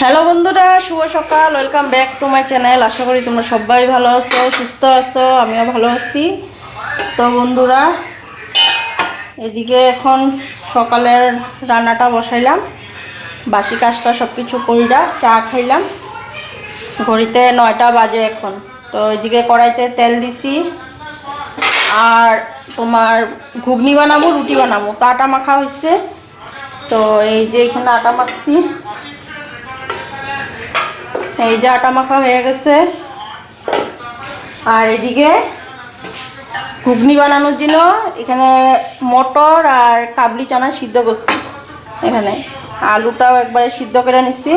Hello বন্ধুরা, শুভ সকাল। Welcome back to my channel. আশা করি তোমরা সবাই ভালো আছো, সুস্থ আছো, আমিও ভালো আছি। তো বন্ধুরা, এদিকে এখন সকালের রান্নাটা বসাইলাম, বাসি কাজটা সব কিছু কইরা চা খাইলাম। ঘড়িতে 9টা বাজে এখন। তো এদিকে কড়াইতে তেল দিছি, আর তোমার ঘুগনি বানাবো, রুটি বানাবো। তো আটা মাখা হয়েছে, তো এই যে এখানে আটা মাখছি, এই যে আটা মাখা হয়ে গেছে। আর এদিকে ঘুগনি বানানোর জন্য এখানে মটর আর কাবলি চানা সিদ্ধ করছি। এখানে আলুটাও একবারে সিদ্ধ করে নিচ্ছি।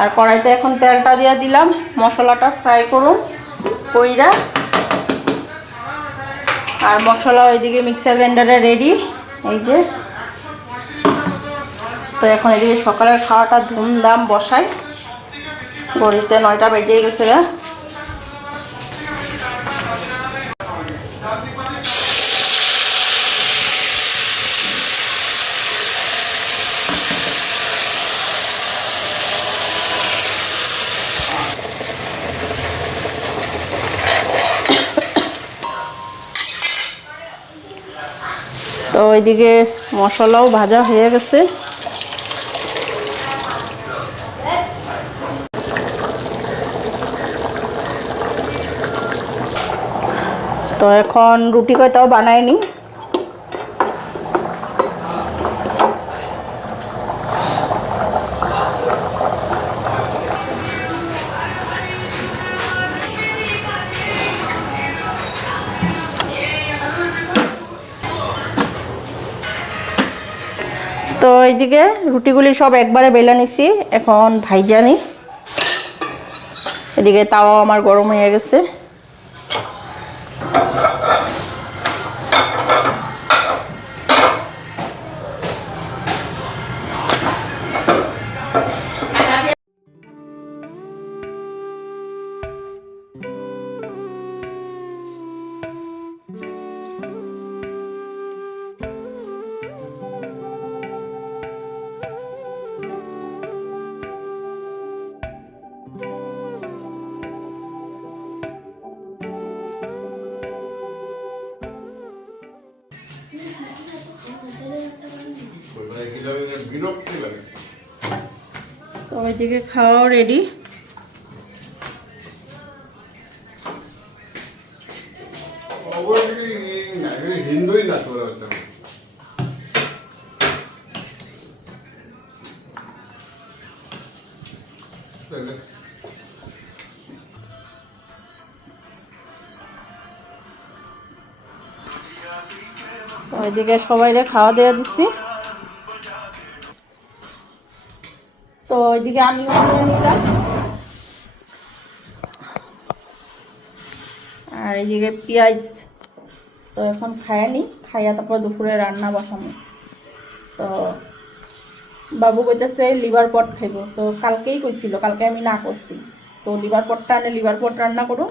আর কড়াইতে এখন তেলটা দিয়ে দিলাম, মশলাটা ফ্রাই করুন কইরা। আর মশলা ওইদিকে মিক্সার গ্রাইন্ডারে রেডি, এই যে। তো এখন এদিকে সকালের খাওয়াটা ধুমধাম বসাই। ঘড়িতে 9টা বেজে গেছে। তো ওইদিকে মশলাও ভাজা হয়ে গেছে। তো এখন রুটি কয়টাও বানাইনি। তো এইদিকে রুটিগুলি সব একবারে বেলা নিছি, এখন ভাইজা নি। এদিকে তাওয়া আমার গরম হয়ে গেছে। তো ওইদিকে খাওয়াও রেডি। তো ওইদিকে সবাইরে খাওয়া দেওয়া দিচ্ছি। তো ওইদিকে আমিও নিয়ে নিলাম। আর এইদিকে পেঁয়াজ। তো এখন খাইয়া নি, খাইয়া তারপর দুপুরে রান্না বসানো। তো বাবু কইতেছে লিভার পট খাইব। তো কালকেই কইছিল, কালকে আমি না করছি। তো লিভার পটটা আনে, লিভার পট রান্না করো।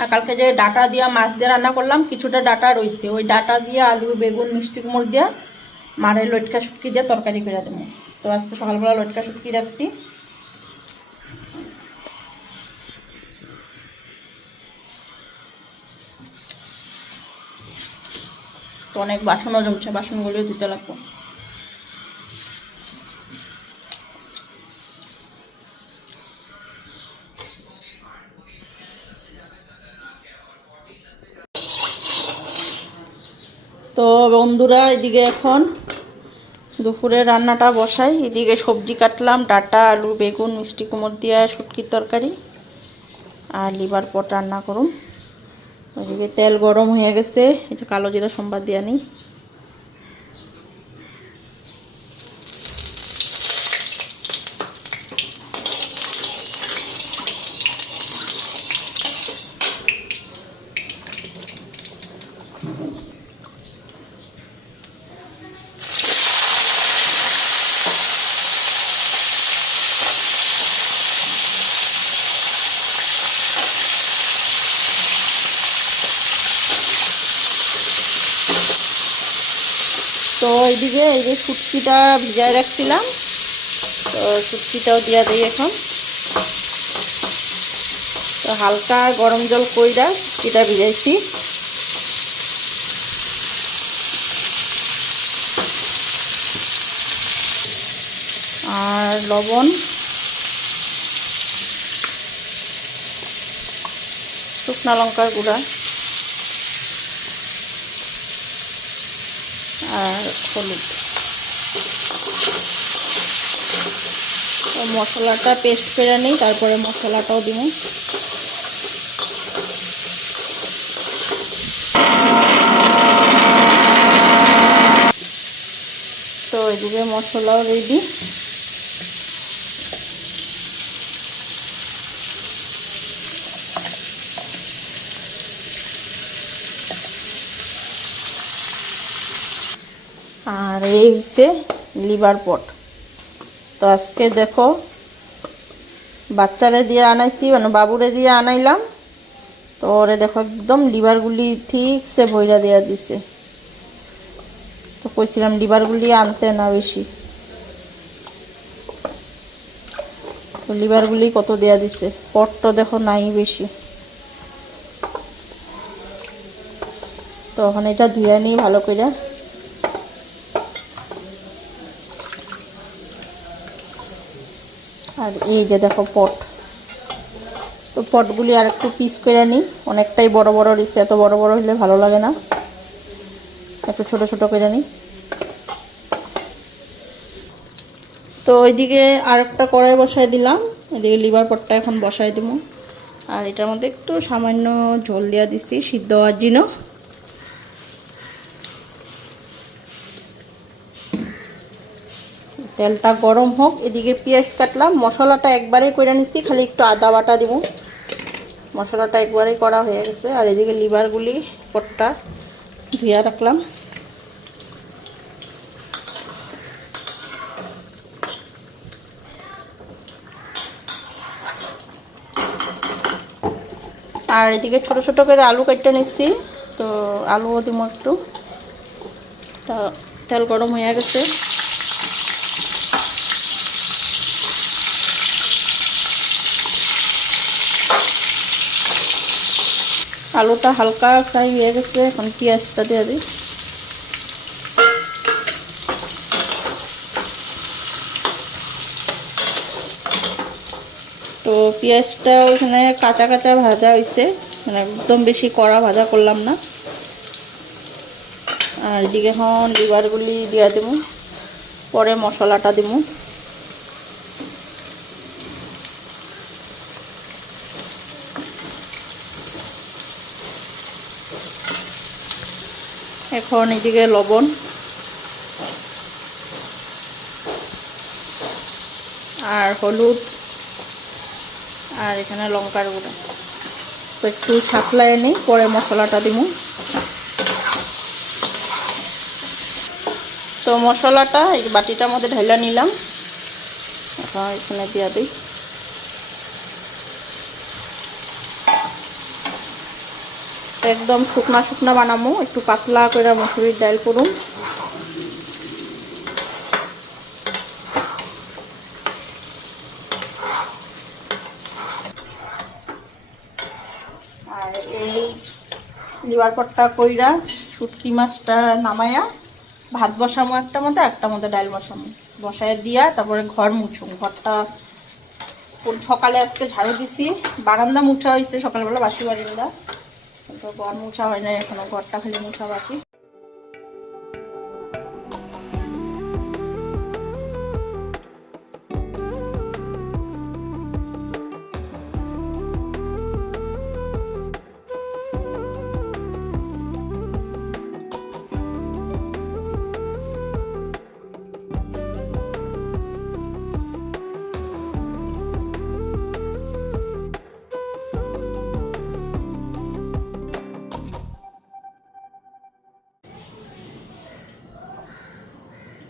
আর কালকে যে ডাটা দিয়া মাছ দিয়ে রান্না করলাম, কিছুটা ডাটা রয়েছে, ওই ডাটা দিয়ে আলু বেগুন মিষ্টি কুমড় দিয়া মারের লটকা শুটকি দিয়ে তরকারি করে দেবো। তো আজকে সকালবেলা লটকা শুটকি রাখছি। তো অনেক বাসনও জমছে, বাসনগুলিও ধুতে লাগবো। তো বন্ধুরা, এদিকে এখন দুপুরে রান্নাটা বসাই। এদিকে সবজি কাটলাম, ডাটা আলু বেগুন মিষ্টি কুমড় দিয়া শুটকির তরকারি আর লিভার পট রান্না করুন। ওইদিকে তেল গরম হয়ে গেছে, এই যে কালো জিরা সম্বাদ দিয়া নিই। তো এইদিকে এই যে শুটকিটা ভিজায় রাখছিলাম, তো শুটকিটাও দিয়া দিই এখন। তো হালকা গরম জল কইরা শুটকিটা ভিজাইছি। আর লবণ, শুকনা লঙ্কার গুঁড়া আর হলুদ। তো মশলাটা পেস্ট করে নিই, তারপরে মশলাটাও দিব। তো এদিকে মশলাও রেডি। আর এই হচ্ছে লিভার পট। তো আজকে দেখো বাচ্চারে দিয়ে আনাইছি, মানে বাবুরে দিয়ে আনাইলাম। তো ওরে দেখো একদম লিভারগুলি ঠিকসে ভইরা দেওয়া দিছে। তো কইছিলাম লিভারগুলি আনতে না বেশি, তো লিভারগুলি কত দেয়া দিছে। পটটা দেখো নাই বেশি। তো এখন এটা ধুয়ে নিই ভালো করে। আর এই যে দেখো পট, তো পটগুলি আর একটু পিস করে নিই। অনেকটাই বড় বড় দিচ্ছে, এত বড় বড় হলে ভালো লাগে না, একটু ছোট ছোট করে নিই। তো ওইদিকে আর একটা কড়াই বসাই দিলাম, এদিকে লিভার পটটা এখন বসাই দেবো। আর এটার মধ্যে একটু সামান্য ঝোল দেওয়া দিচ্ছি সিদ্ধ হওয়ার জন্য। তেলটা গরম হোক, এদিকে পেঁয়াজ কাটলাম। মশলাটা একবারেই করে নিচ্ছি, খালি একটু আদা বাটা দিব। মশলাটা একবারেই করা হয়ে গেছে। আর এদিকে লিভারগুলি পটটা ধুয়ে রাখলাম। আর এদিকে ছোট ছোট করে আলু কেটে নিচ্ছি, তো আলুও দিব একটু। তা তেল গরম হয়ে গেছে। আলুটা হালকা ফ্রাই হয়ে গেছে, এখন পেঁয়াজটা দিয়ে দিই। তো পেঁয়াজটা ওখানে কাঁচা কাঁচা ভাজা হয়েছে, মানে একদম বেশি কড়া ভাজা করলাম না। আর এদিকে এখন লিভারগুলি দিয়ে দেবো, পরে মশলাটা দেবো। এখন এদিকে লবণ আর হলুদ আর এখানে লঙ্কার গুঁড়া, তো একটু ছাকলায় নিই, পরে মশলাটা দিব। তো মশলাটা এই বাটিটার মধ্যে ঢেলে নিলাম, এখন এখানে দিয়ে দিই। একদম শুকনা শুকনা বানাবো, একটু পাতলা করে মসুরির ডাল করুন। আর এই লিভার পটটা কইরা শুটকি মাছটা নামাইয়া ভাত বসামো, একটা মধ্যে ডাল বসামো, বসায় দিয়া তারপরে ঘর মুছুম। ঘরটা সকালে আজকে ঝাড়ু দিছি, বারান্দা মুছা হয়েছে সকালবেলা, বাসি বারান্দা, কিন্তু ঘর মুছা হয় না এখনো, ঘরটা খালি মুছা বাকি।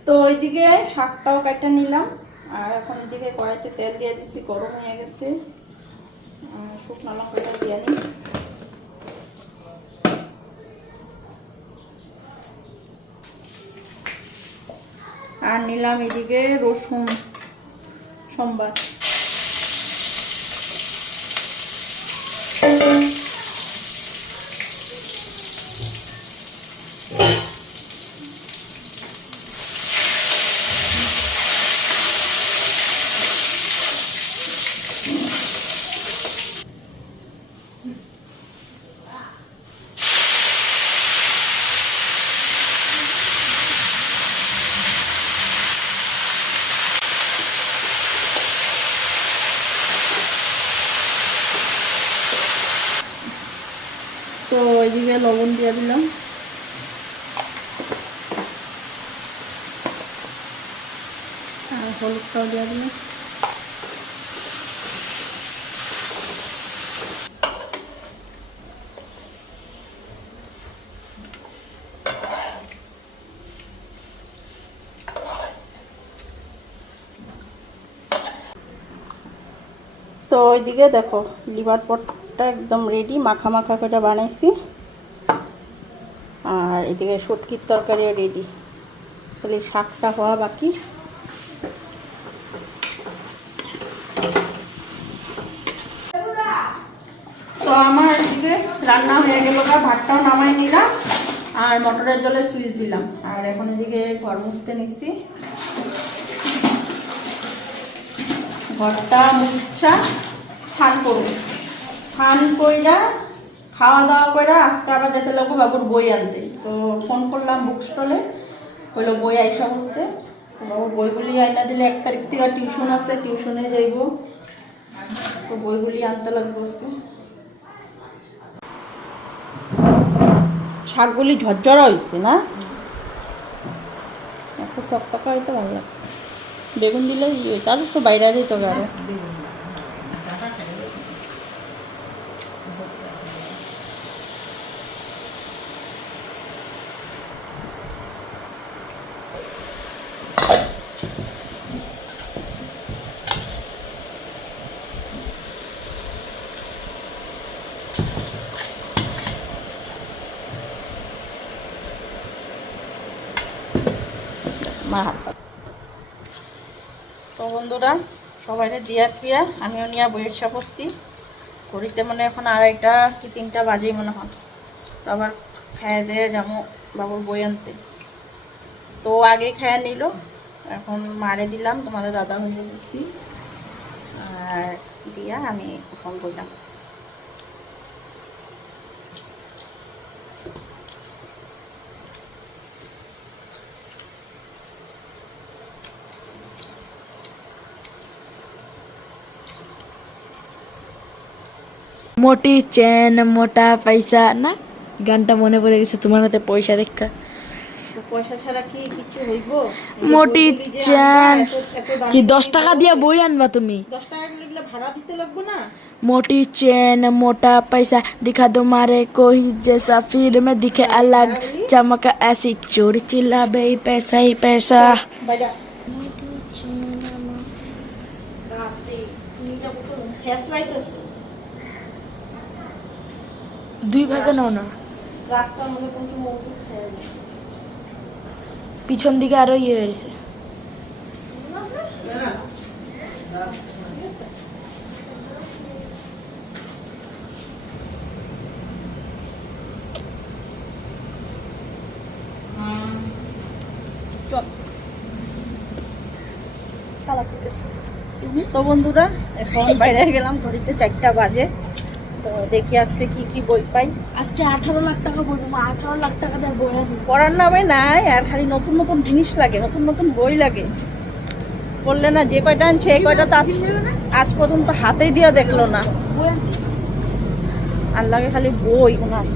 তো ওইদিকে শাকটাও কাটা নিলাম। আর এখন এদিকে কড়াইতে তেল দিয়ে দিচ্ছি, গরম হয়ে গেছে। শুকনো লঙ্কাটা দিয়ে নিই। আর নিলাম এদিকে রসুন সোমবার। তো ওইদিকে লবণ দিয়ে দিলাম, আর হলুদটাও দিয়ে দিলাম। তো ওইদিকে দেখো লিভার পটটা একদম রেডি, মাখা মাখা করে বানাইছি। আর এদিকে শুটকির তরকারিও রেডি, খালি শাকটা হওয়া বাকি। তো আমার এদিকে রান্না হয়ে গেল, ভাতটাও নামাই নিলাম আর মটরের জলে সুইচ দিলাম। আর এখন এদিকে ঘর মুছতে নিচ্ছি, ঘরটা মুছা স্নান করবো। স্নান কইরা খাওয়া দাওয়া করে আজকে আবার যেতে লাগবো বাবুর বই আনতে। তো ফোন করলাম বুক স্টলে, হইলো বই আইসা বসছে। বাবুর বইগুলি আইনা দিলে 1 তারিখ থেকে টিউশন আছে, টিউশনে যাইব। তো বইগুলি আনতে লাগবে আজকে। শাকগুলি ঝরঝরা হয়েছে না, একটু তকতকা হইতে ভালো লাগে। বেগুন দিলে তাহলে তো বাইরে যেত আরো। তো বন্ধুরা সবাইকে দিয়া থুয়া আমিও নিয়ে বইয়ের সা করছি। ঘড়িতে মনে এখন 2:30 কি 3টা বাজেই মনে হয়। তো আবার খাইয়ে দিয়ে যাবো বাবুর বই আনতে। তো আগে খাইয়ে নিল, এখন মারে দিলাম, তোমাদের দাদা হয়ে দিচ্ছি। আর দিয়া আমি ফোন করলাম। মোটি চেন মোটা পয়সা না গানটা মনে পড়ে গেছে তোমার হাতে পয়সা দেখা। পয়সা ছাড়া কি কিছু হইব? মোটি চেন কি 10 টাকা দিয়ে বই আনবা তুমি? 10 টাকা লিখলে ভাড়া দিতে লাগবে না? मोटी चैन मोटा पैसा दिखा दो मारे कोई जैसा फिर में दिखे अलग चमक ऐसी चोर चिल्ला बे पैसा ही पैसा। মোটি চেন রাতে তুমি যা বলতো ফ্যাস লাইট আছে 2 ভাগে নাও না, রাস্তার মধ্যে কোন মৌসুম খেয়ে পিছন দিকে আরো ইয়ে হয়েছে। তো বন্ধুরা এখন বাইরে গেলাম, ঘড়িতে 4টা বাজে। তো দেখি আজকে কি কি বই পাই। আজকে 18 লাখ টাকা বই, 18 লাখ টাকা দিয়ে বই আনবো। পড়ার নামে নাই, আর খালি নতুন নতুন জিনিস লাগে, নতুন নতুন বই লাগে। বললে না যে কয়টা আনছে এই কয়টা তো আজ পর্যন্ত হাতেই দিয়ে দেখলো না। আর লাগে খালি বই ওনার।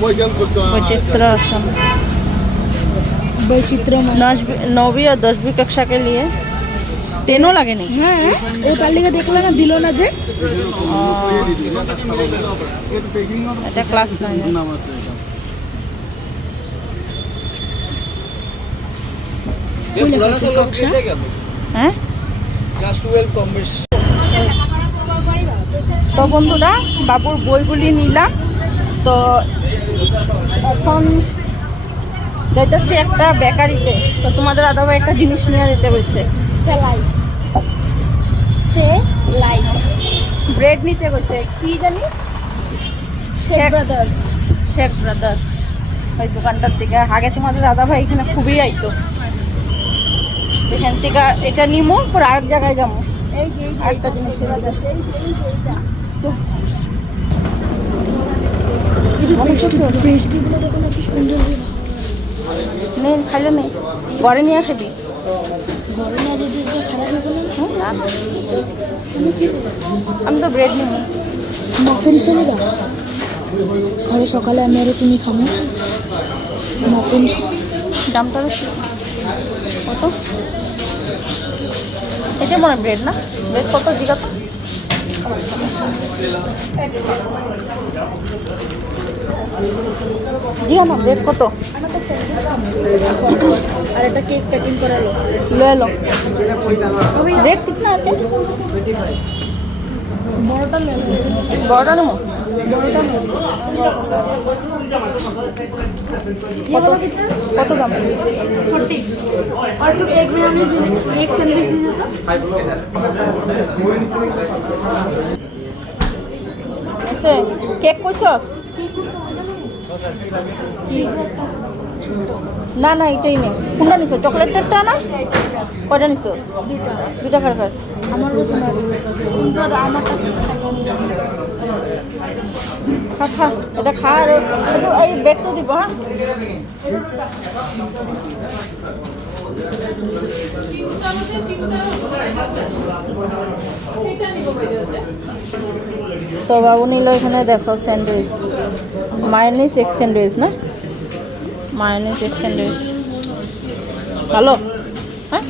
वैचित्र आश्रम वैचित्र नौवीं और 10वीं कक्षा के लिए टेनों लगे नहीं। হ্যাঁ ও তার লিগে দেখলা না দিল না যে এটা ক্লাস 9 কक्षा হ্যাঁ। Class 12 complete. তো বন্ধুরা বাবুর বইগুলি নিলাম, তো এখন যাইতেছি একটা বেকারিতে। তো তোমাদের দাদাভাই একটা জিনিস নিয়ে যেতে বলছে, সেলাইস ব্রেড নিতে গেছে, কি জানি শেখ ব্রাদার্স শেখ ব্রাদার্স ওই দোকানটার থেকে। আগে তোমাদের দাদাভাই এখানে খুবই আইতো, এখান থেকে এটা নিমো পর আরেক জায়গায় যাবো। এই যে আরেকটা জিনিস বৃষ্টিগুলো দেখো না কি সুন্দর নেই, খাইলে নেই, ঘরে নিয়ে খাবি। ঘরে না যদি খারাপ হবে না আমি তো ব্রেড নিব। মাফিনস নিবা ঘরে সকালে আমি আর তুমি খাবো মাফিনস। দামটা বেশি কত? এটা মনে ব্রেড না, ব্রেড কত জিজ্ঞাসা। জিও না ব্রেড কত? আমাকে স্যান্ডউইচ খাবো আর একটা কেক প্যাকিং করালো ले लो। रेट कितना है? বড়টা নেব बड़ा नो বড়টা নেব কত কত দাম? 40 और टू एक मेयोनीज दे दे एक सैंडविच दे दे ऐसे केक कोई सॉस না না এটাই নেই। কোনটা নিছো? চকলেটেরটা না কয়টা নিছো? দুটো দুটা খার খার। আমারও তোমার কিন্তু আমারটা খা খা এটা খা। আর এই ব্রেডটা দিব। হ্যাঁ তো বাবু নিল এখানে দেখো স্যান্ডউইচ, মায়োনিজ এগ স্যান্ডউইচ না, মায়োনিজ এগ স্যান্ডউইচ ভালো। হ্যাঁ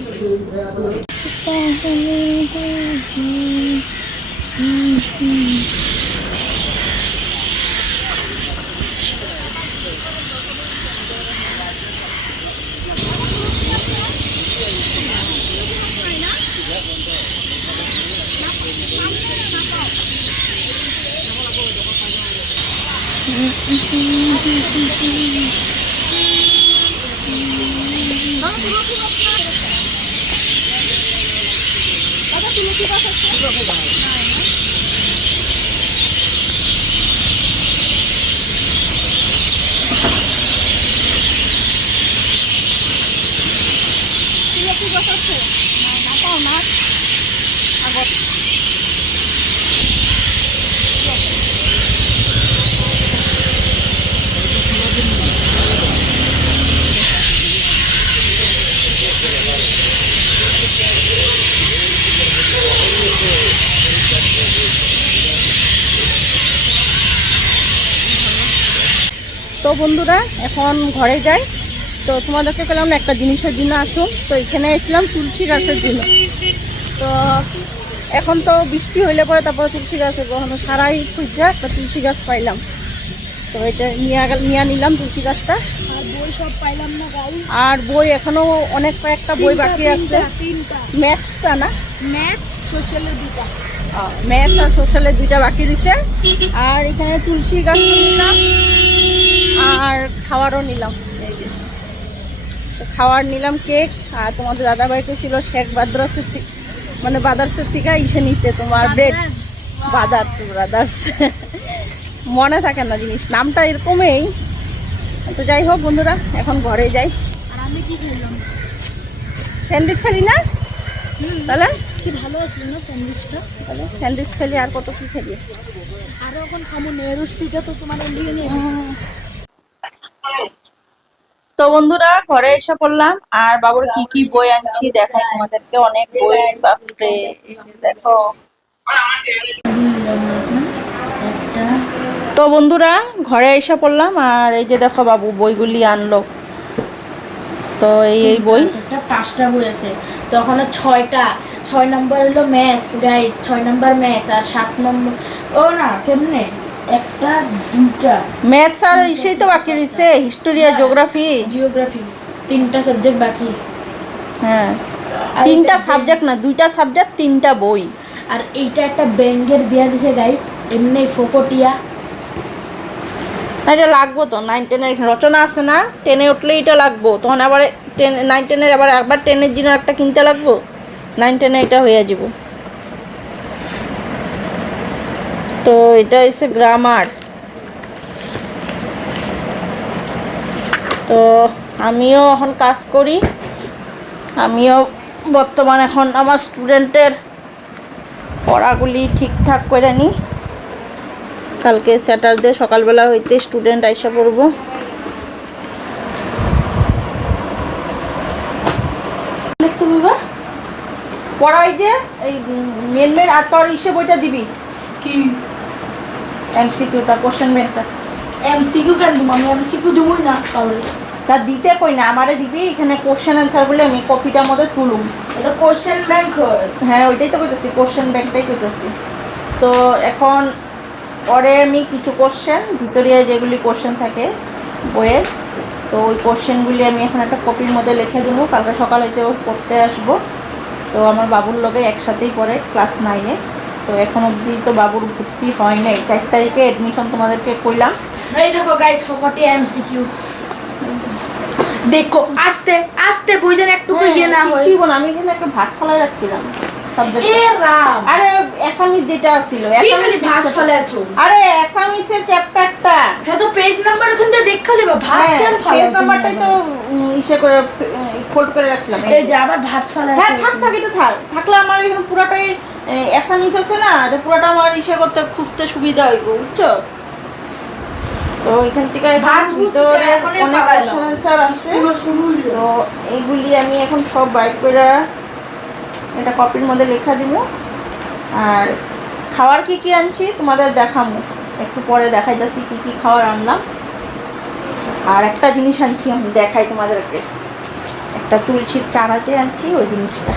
তো বন্ধুরা এখন ঘরে যাই। তো তোমাদেরকে পেলাম একটা জিনিসের জন্য আসুন। তো এখানে এসেছিলাম তুলসী গাছের জন্য। তো এখন তো বৃষ্টি হইলে পরে তারপরে তুলসী গাছ হবো, সারাই খুঁজে একটা তুলসী গাছ পাইলাম। তো এটা নিয়ে নিলাম তুলসী গাছটা। আর বই সব পাইলাম না গাই। আর বই এখনো অনেক কয়েকটা বই বাকি আছে। ম্যাথসটা না, ম্যাথস সোশ্যালের দুটো ম্যাথস আর সোশ্যালের দুইটা বাকি দিছে। আর এখানে তুলসী গাছ নিলাম আর খাওয়ারও নিলাম। এই যে খাওয়ার নিলাম কেক। আর তোমাদের দাদাভাই ছিল শেখ ব্রাদার্সের মানে ব্রাদার্সের থেকে ইসে নিতে তোমার ব্রেড ব্রাদার্স মনে থাকে না জিনিস, নামটা এরকমই। তো যাই হোক বন্ধুরা এখন ঘরে যাই। আর আমি কি খেলাম? স্যান্ডউইচ খালি না তাহলে কি ভালো ছিল না স্যান্ডউইচটা? তাহলে স্যান্ডউইচ খেলি আর কত কি খেলি। আর এখন খামো নেহরু স্ট্রিটে তো তোমার লিয়ে নিয়ে। তো বন্ধুরা ঘরে এসে পড়লাম। আর বাবুর কি কি বই আনছি দেখাই তোমাদেরকে। অনেক বই, বাপরে দেখো। একটা তো বন্ধুরা ঘরে এসে পড়লাম, আর এই যে দেখো বাবু বইগুলি আনলো। তো এই বই একটা 5টা বই আছে, তো ওখানে 6টা। 6 নম্বর হলো ম্যাথস গাইস, 6 নম্বর ম্যাথস, আর 7 নম্বর ও না কেমনে একটা 2টা ম্যাথস আর ইসেই তো বাকি রয়েছে, হিস্টোরি আর জিওগ্রাফি। জিওগ্রাফি 3টা সাবজেক্ট বাকি। হ্যাঁ, আর 3টা এটা- সাবজেক্ট না, 2টা সাবজেক্ট 3টা বই। আর এইটা একটা ব্যাঙ্গের দিয়া দিছে গাইস, এমনি ফোকটিয়া। না এটা লাগবো তো, 9-10 রচনা আছে না, 10-এ উঠলে এটা লাগবো, তখন আবার 9-10 আবার 10-এর জন্য একটা কিনতে লাগবো, 9-10 এটা হয়ে যাব। তো এটা হচ্ছে গ্রামার। তো আমিও এখন কাজ করি, আমিও বর্তমান এখন আমার স্টুডেন্টের পড়াগুলি ঠিকঠাক করে নিই। কালকে স্যাটারডে সকালবেলা হইতে স্টুডেন্ট আইসা পড়বো। তুমি বা পড়াই যে এই মেন আর তোর ইসে বইটা দিবি কি এমসিকিউটা, কোশ্চেন ব্যাংকটা। এমসিকিউ কেন তুমি? আমি এমসিকিউ দিবই না তাহলে। তা দিতে কই না, আমারে দিবি, এখানে কোশ্চেন অ্যান্সারগুলো আমি কপিটার মধ্যে তুলুম। এটা কোশ্চেন ব্যাংক হয়। হ্যাঁ ওইটাই তো কইতেছি, কোশ্চেন ব্যাংকটাই কইতেছি। তো এখন পরে আমি কিছু কোশ্চেন ভিতরিয়া যেগুলি কোশ্চেন থাকে বইয়ের, তো ওই কোশ্চেনগুলি আমি এখন একটা কপির মধ্যে লিখে দেবো, কালকে সকাল হইতে পড়তে আসবো। তো আমার বাবুর লগে একসাথেই পড়ে ক্লাস 9-এ। তো এখন অবধি তো বাবুর ভর্তি হয় নাই, 4 তারিখে অ্যাডমিশন তোমাদেরকে কইলাম। এই দেখো গাইস ফোকটিয়া এমসিকিউ দেখো, আস্তে আস্তে বুঝেন একটু ইয়ে না হয়। কিছুই বল, আমি এখানে একটা ভাস ফলাই রাখছিলাম সাবজেক্ট। এ রাম, আরে অ্যাসামিস যেটা ছিল, কি খালি ভাস ফেলে তো। আরে অ্যাসামিসের চ্যাপ্টারটা। হ্যাঁ তো পেজ নাম্বার ওখান থেকে দেখা লিবা, ভাস কেন ফেলে? পেজ নাম্বারটাই তো ইসে করে ফোল্ড করে রাখছিলাম। এই যে আবার ভাস ফেলে। হ্যাঁ থাক এটা থাকলে আমার এখানে পুরোটাই অ্যাসামিস আছে না, এটা পুরোটা আমার ইসে করতে খুঁজতে সুবিধা হইব, বুঝছস? তো এখান থেকে ভাঁজ ভিতরে এখনই অনেক ফালাইলাম। কোশ্চেন অ্যান্সার আছে। পুরো শুরু হইলো। তো এইগুলি আমি এখন সব বাইট করে এটা কপির মধ্যে লেখা দিব। আর খাবার কি কি আনছি তোমাদের দেখাবো, একটু পরে দেখাই যাচ্ছি কি কি খাবার আনলাম। আর একটা জিনিস আনছি আমি দেখাই তোমাদেরকে, একটা তুলসীর চারাতে আনছি ওই জিনিসটা।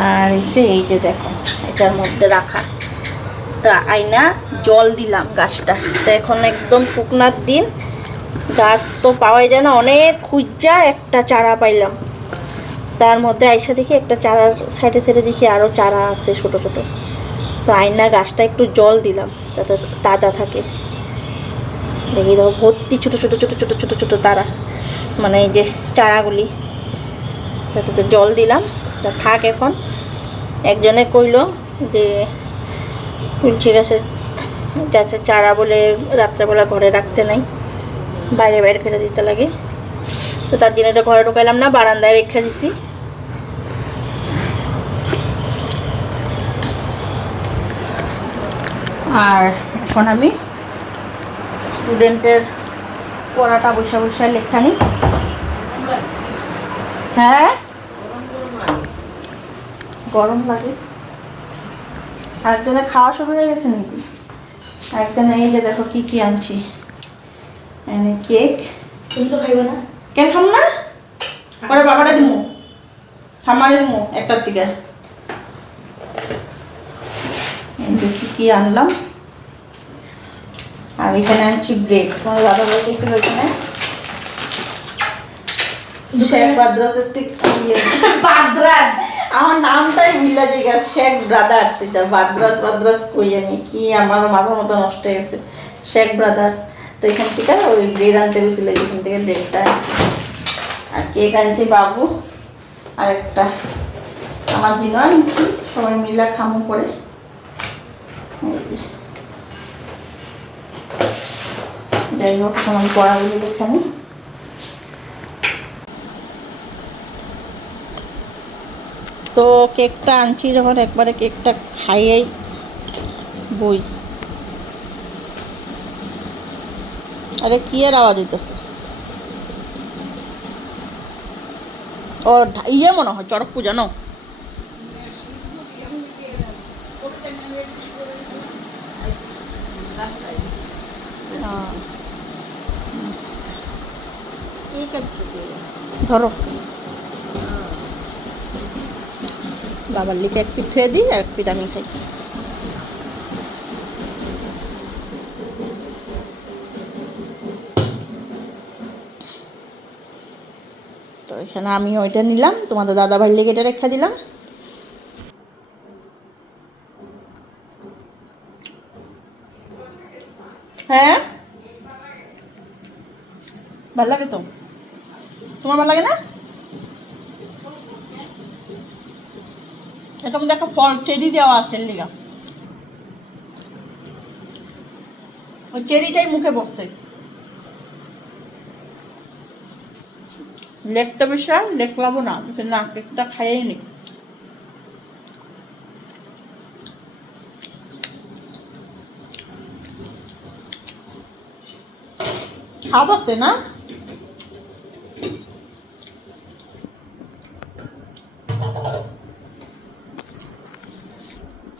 আর এসে এই যে দেখো এটার মধ্যে রাখা, তা আইনা জল দিলাম গাছটা। তো এখন একদম শুকনার দিন, গাছ তো পাওয়াই যায় না, অনেক খুঁজা একটা চারা পাইলাম। তার মধ্যে আইসা দেখি একটা চারার সাইডে সাইডে দেখি আরও চারা আছে ছোট ছোট। তো আইনা গাছটা একটু জল দিলাম যাতে তাজা থাকে। দেখি দেখো ভর্তি ছোটো ছোটো ছোটো ছোটো ছোটো ছোটো তারা, মানে এই যে চারাগুলি, তাতে জল দিলাম। তা থাক এখন। একজনে কইলো যে তুলসী গাছের চারা বলে রাত্রেবেলা ঘরে রাখতে নাই, বাইরে বাইরে ফেলে দিতে লাগে। তো তার জন্য এটা ঘরে ঢুকাইলাম না, বারান্দায় রেখে দিছি। আর এখন আমি স্টুডেন্টের পড়াটা বসে বসে লেখা নিই। হ্যাঁ গরম লাগে। আরেকজনের খাওয়া শুরু হয়ে গেছে নাকি? আরেকজনে এই যে দেখো কি কি আনছি, এনে কেক। তুমি তো খাইবে না? কেন খাম না? পরে বাবাটা দিমু, ঠাম্মারে দিমু একটার দিকে। এই যে কি কি আনলাম। আর এখানে আনছি ব্রেড, তোমার দাদা বলতেছিল এখানে শেখ বাদ্রাজের বাদরাজ আমার নামটাই মিলা জায়গা, শেখ ব্রাদার্স। এটা বাদ্রাস কই আমি, কি আমার মাথার মতো নষ্ট হয়ে গেছে, শেখ ব্রাদার্স। তো এখান থেকে ওই ব্রেড আনতে গেছিল, এখান থেকে ব্রেডটা। আর কেক আনছি বাবু, আর একটা আমার জন্য আনছি, সবাই মিলা খামু করে। যাই হোক আমার পড়াগুলি এখানে। তো কেকটা আনছি যখন একবারে কেকটা খাইয়েই বই। আরে কি এর আওয়াজ হইতেছে? ও ইয়ে মনে হয় চড়ক পূজা ন ধরো বাবার লিখে এক পিঠ থুয়ে দিই আর এক পিঠ আমি খাই। তো এখানে আমি ওইটা নিলাম, তোমাদের দাদা ভাই লেগে এটা রেখে দিলাম। হ্যাঁ ভাল লাগে তো, তোমার ভালো লাগে না? এটার মধ্যে একটা ফল চেরি দেওয়া আছে লিগা, ওই চেরিটাই মুখে বসছে। লেখতে বসে লেখলামও না, না কেকটা খাইয়েই নি। স্বাদ আছে না?